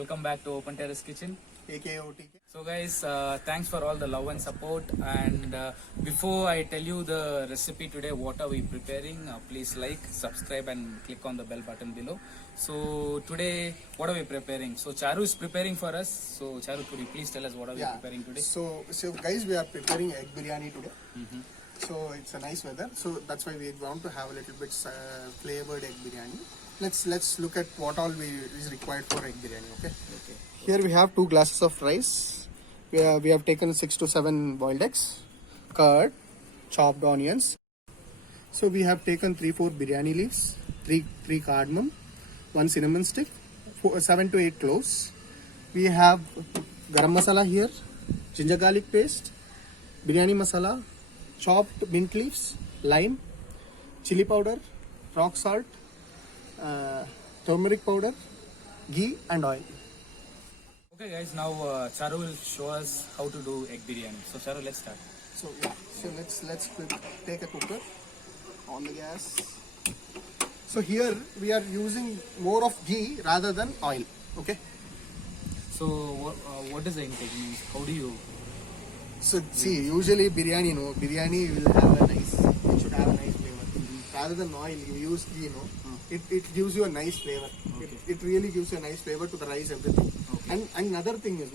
Welcome back to Open Terrace Kitchen. AKOTK. So guys, thanks for all the love and support. And before I tell you the recipe today, what are we preparing? Please like, subscribe and click on the bell button below. So today, what are we preparing? So Charu is preparing for us. So Charu, could you please tell us what are we preparing today? So guys, we are preparing egg biryani today. So it's a nice weather. So that's why we want to have a little bit flavored egg biryani. Let's look at what all is required for egg biryani. Okay. Here we have 2 glasses of rice. We have taken 6 to 7 boiled eggs, curd, chopped onions. So we have taken 3-4 biryani leaves, 3 cardamom, 1 cinnamon stick, 7 to 8 cloves. We have garam masala here, ginger garlic paste, biryani masala, chopped mint leaves, lime, chili powder, rock salt, turmeric powder, ghee and oil. Okay guys, now Charu will show us how to do egg biryani. So Charu, let's start. So let's take a cooker on the gas. So here we are using more of ghee rather than oil. Okay. So what does the intake mean? How do you? So see, usually biryani will have a nice. It should have a nice flavor. Rather than oil, you use ghee. It gives you a nice flavor. Okay. It really gives you a nice flavor to the rice, everything. Okay. And another thing is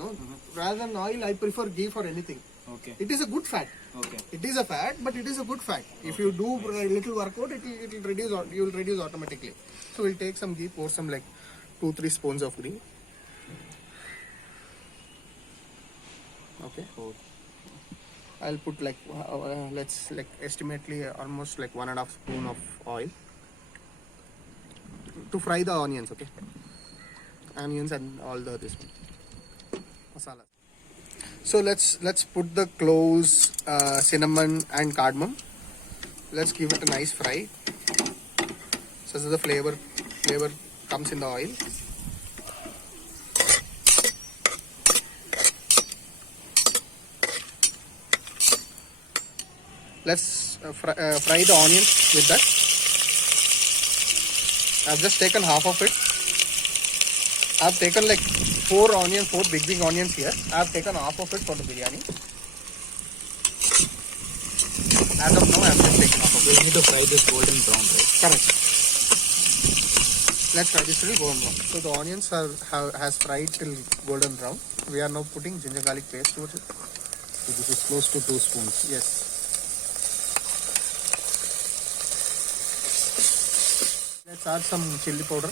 rather than oil, I prefer ghee for anything. Okay. It is a good fat. Okay. It is a fat, but it is a good fat. If you do a little workout, it will reduce. You will reduce automatically. So we'll take some ghee, pour some like 2-3 spoons of ghee. Okay. I'll put like let's like estimately almost like 1.5 spoon of oil to fry the onions. Okay. Onions and all this masala. So let's put the cloves, cinnamon and cardamom. Let's give it a nice fry so that the flavor comes in the oil. Let's fry the onions with that. I've just taken half of it. I've taken like 4 big onions here. I've taken half of it for the biryani. As of now, I've just taken half of it. We need to fry this golden brown, right? Correct. Let's fry this till golden brown. So the onions has fried till golden brown. We are now putting ginger garlic paste over it. So this is close to 2 spoons. Yes. Let's add some chili powder.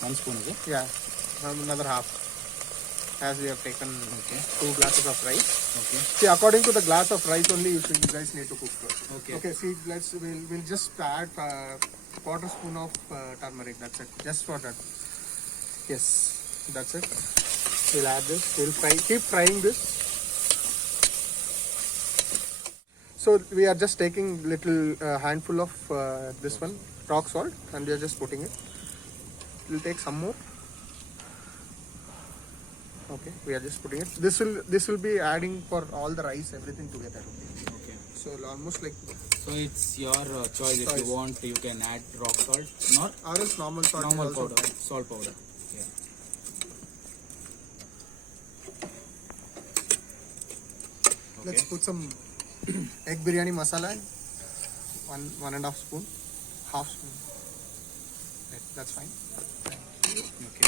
1 spoon, okay? Yeah, another half. As we have taken 2 glasses of rice. Okay. See, according to the glass of rice only, you guys need to cook. Okay. Okay. See, we'll just add 1/4 spoon of turmeric. That's it. Just for that. Yes, that's it. We'll add this. We'll keep frying this. So we are just taking little handful of this one, rock salt, and we are just putting it. We'll take some more. Okay, we are just putting it. This will be adding for all the rice, everything together. Okay. So almost like. So it's your choice. If you want, you can add rock salt, Or else normal salt. normal powder, salt powder. Yeah. Let's put some egg biryani masala in. 1.5 spoon, half spoon. Right, that's fine. Okay.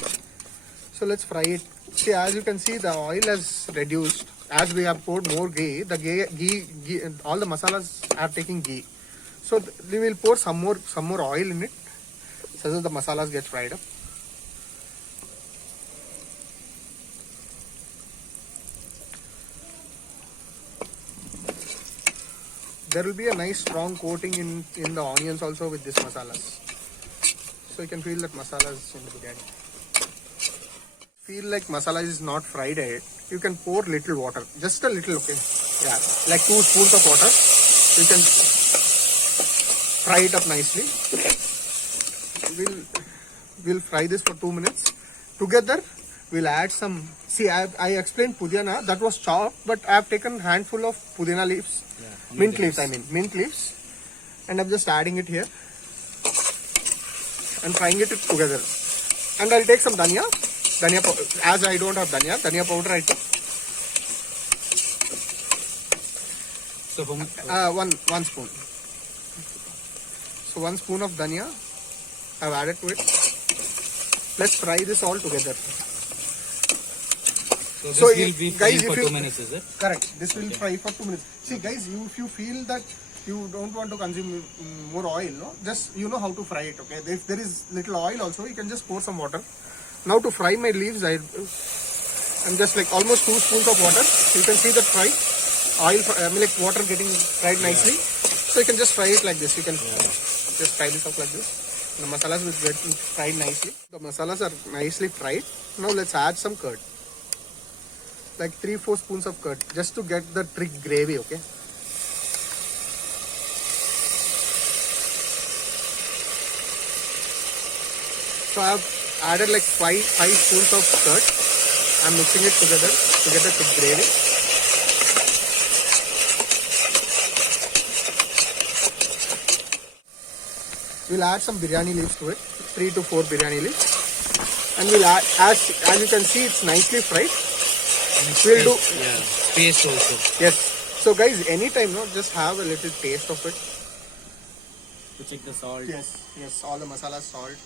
So let's fry it. See, as you can see, the oil has reduced. As we have poured more ghee, the ghee all the masalas are taking ghee. So we will pour some more oil in it, so that the masalas get fried up. There will be a nice strong coating in the onions also with this masalas. So you can feel that masalas in the biryani. Feel like masala is not fried yet, you can pour little water, just a little, okay? Yeah, like 2 spoons of water. You can fry it up nicely. We'll fry this for 2 minutes. Together, we'll add some. See, I explained pudina that was chopped, but I have taken handful of pudina leaves, mint leaves. And I'm just adding it here and frying it together. And I'll take some dhania Dhania powder. As I don't have dhania powder I took So for me, one spoon. So 1 spoon of dhania I've added to it. Let's fry this all together. so this So, will be guys, frying for if you- 2 minutes, is it? Correct. This will fry for 2 minutes. See, guys, if you feel that you don't want to consume more oil, no, just you know how to fry it. Okay, if there is little oil also, you can just pour some water. Now to fry my leaves, I'm just like almost 2 spoons of water. You can see the fry oil, like water getting fried nicely. So you can just fry it like this. You can just fry this up like this. The masalas will get fried nicely. The masalas are nicely fried. Now let's add some curd. Like 3-4 spoons of curd just to get the thick gravy. Okay. So I've added like 5 spoons of curd. I'm mixing it together to get a thick gravy. We'll add some biryani leaves to it, 3 to 4 biryani leaves, and we'll add, as you can see, it's nicely fried. We'll do Paste also. yes. So guys, anytime no, just have a little taste of it. To check the salt. Yes, all the masala, salt.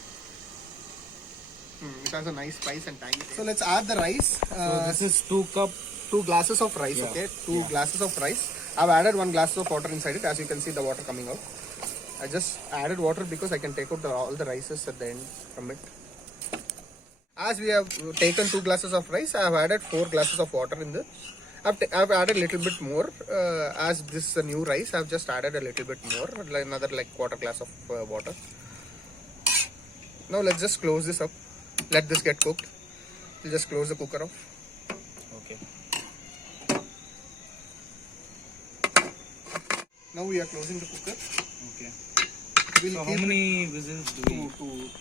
It has a nice spice and tangy. So let's add the rice. So this is 2 glasses of rice. Yeah. Okay, 2 glasses of rice. I've added 1 glass of water inside it. As you can see, the water coming out. I just added water because I can take out all the rices at the end from it. As we have taken 2 glasses of rice, I have added 4 glasses of water in this. I've added a little bit more. As this is a new rice, I've just added a little bit more, like another like quarter glass of water. Now let's just close this up. Let this get cooked. We'll just close the cooker off. Okay. Now we are closing the cooker. Okay. We'll So how keep many whistles do we?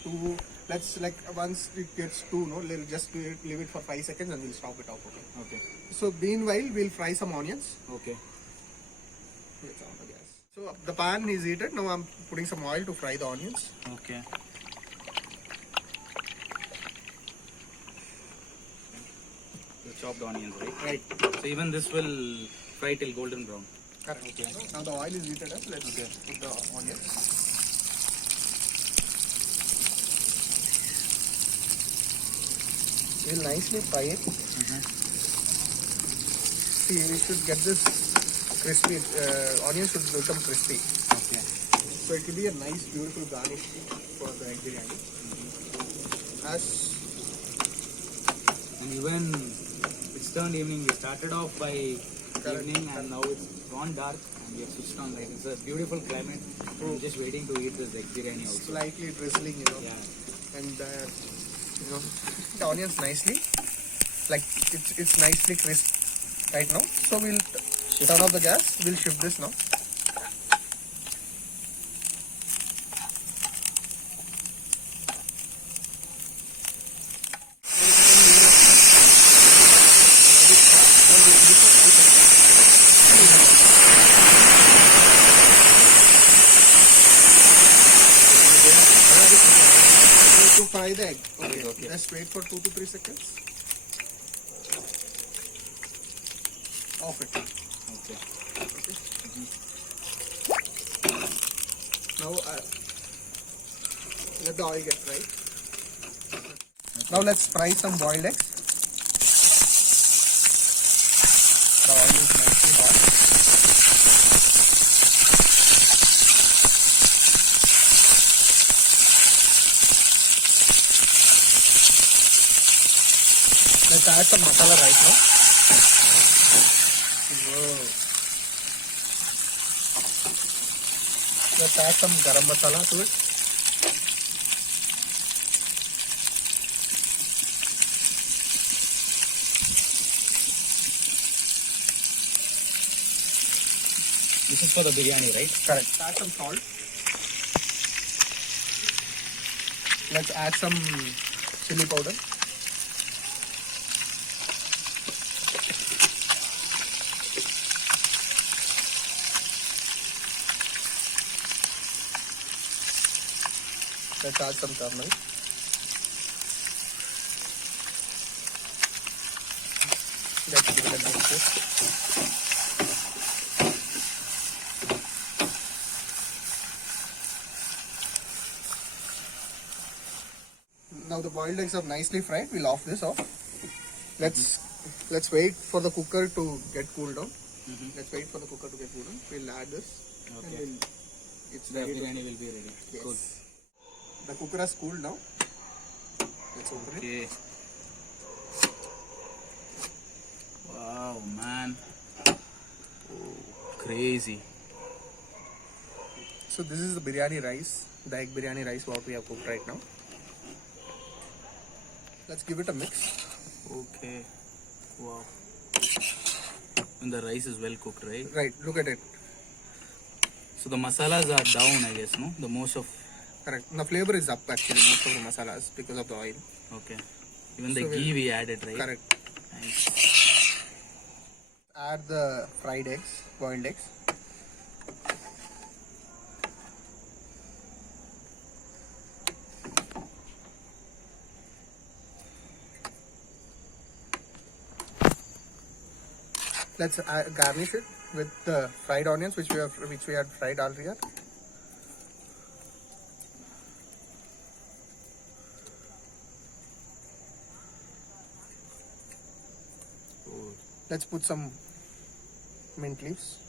two. Let's like once it gets 2, no, we'll just leave it for 5 seconds and we'll stop it off. Okay. Okay. So meanwhile, we'll fry some onions. Okay. It's on the gas. So the pan is heated. Now I'm putting some oil to fry the onions. Okay. The chopped onions, right? Right. So even this will fry till golden brown. Correct. Okay. Now the oil is heated up. Let's put the onions. We'll nicely fry it. See, we should get this crispy. Onions should become crispy. Okay. So it will be a nice, beautiful garnish for the egg biryani. As And even it's turned evening. We started off by Correct. evening and now it's gone dark and we have switched on light. It's a beautiful climate. I'm just waiting to eat this egg biryani also. slightly drizzling, you know, Yeah. and the onions nicely, like it's nicely crisp right now. So we'll turn off the gas. We'll shift this now. To fry the egg. Okay. Just wait for 2 to 3 seconds. Off it. Okay. Now let the oil get fried. Now let's fry some boiled eggs. The oil is nicely hot. Let's add some masala right now. Whoa. Let's add some garam masala to it. This is for the biryani, right? Correct. Add some salt. Let's add some chili powder. Let's add some turmeric. Let's give it a mix. Now the boiled eggs are nicely fried. We'll off this off. Let's wait for the cooker to get cooled down. Let's wait for the cooker to get cooled down. We'll add this. Okay. And it's The ready. biryani will be ready. Yes. Good. The cooker has cooled now. Let's open it. Okay. Wow, man. Crazy. So this is the biryani rice, the egg biryani rice what we have cooked right now. Let's give it a mix. Okay. Wow. And the rice is well cooked, right? Right, look at it. So the masalas are down, I guess, no? The most of. Correct. The flavor is up actually, most of the masalas because of the oil. Okay. Even the So ghee we added, right? Correct. Nice. Add the fried eggs, boiled eggs. Let's garnish it with the fried onions which we had fried earlier. Let's put some mint leaves.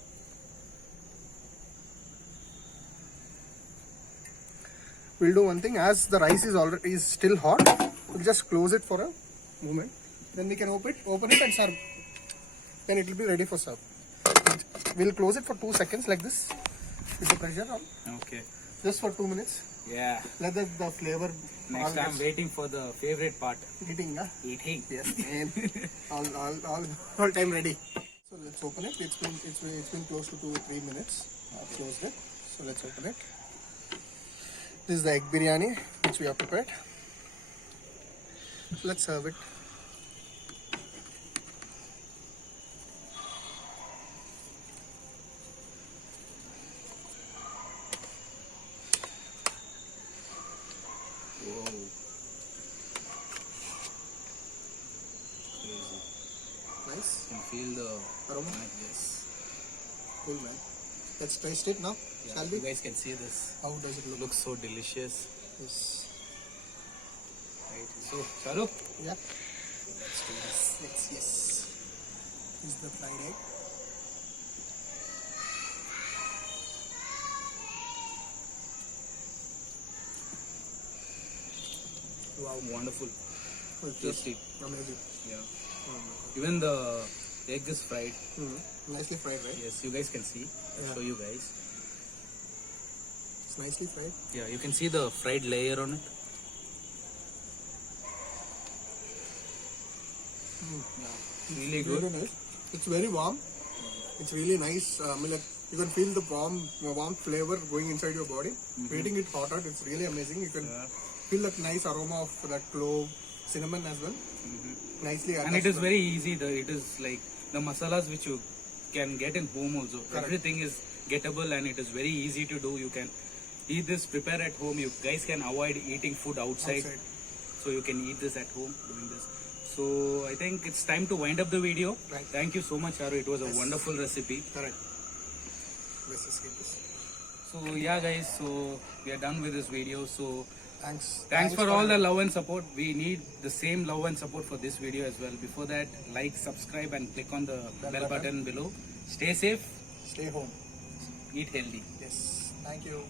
We'll do one thing. As the rice is still hot, we'll just close it for a moment. Then we can open it and serve. Then it will be ready for serve. We'll close it for 2 seconds like this with the pressure on. Okay. Just for 2 minutes. Yeah. Let the flavor. Next I'm waiting for the favorite part. Eating, huh? Eating. Yes, man. all time ready. So let's open it. It's been close to 2 or 3 minutes. I've closed it. So let's open it. This is the egg biryani which we have prepared. So let's serve it. Whoa. Crazy. Nice. You can feel the Aroma. Yes. Cool, man. Let's taste it now. Yeah, Shall you we? guys can see this. How does it It look? looks so delicious. Yes. Right. So, Chalu. Yeah. Let's do this. Yes. This is the fried egg. Wow, wonderful. It's just Tasty. amazing. Yeah. Oh my Even the egg is fried. God. Nicely fried, right? Yes, you guys can see. I'll Yeah. show you guys. It's nicely fried. Yeah, you can see the fried layer on it. Yeah, really good. Really nice. It's very warm. It's really nice. I mean, like, you can feel the warm flavor going inside your body. Eating it hot out, it's really amazing. You can Yeah. feel that nice aroma of that clove, cinnamon as well. Nicely And it attached is to very easy. It is like the masalas which you can get in home also. Correct. Everything is gettable and it is very easy to do. You can eat this, prepare at home. You guys can avoid eating food outside. So you can eat this at home doing this. So I think it's time to wind up the video. Right. Thank you so much, Charu. It was a wonderful recipe. Correct. Let's escape this. So yeah guys, so we are done with this video. So Thanks. thanks for all the love and support. We need the same love and support for this video as well. Before that, like, subscribe and click on the bell button below. Stay safe, Stay home. eat healthy. Yes. Thank you.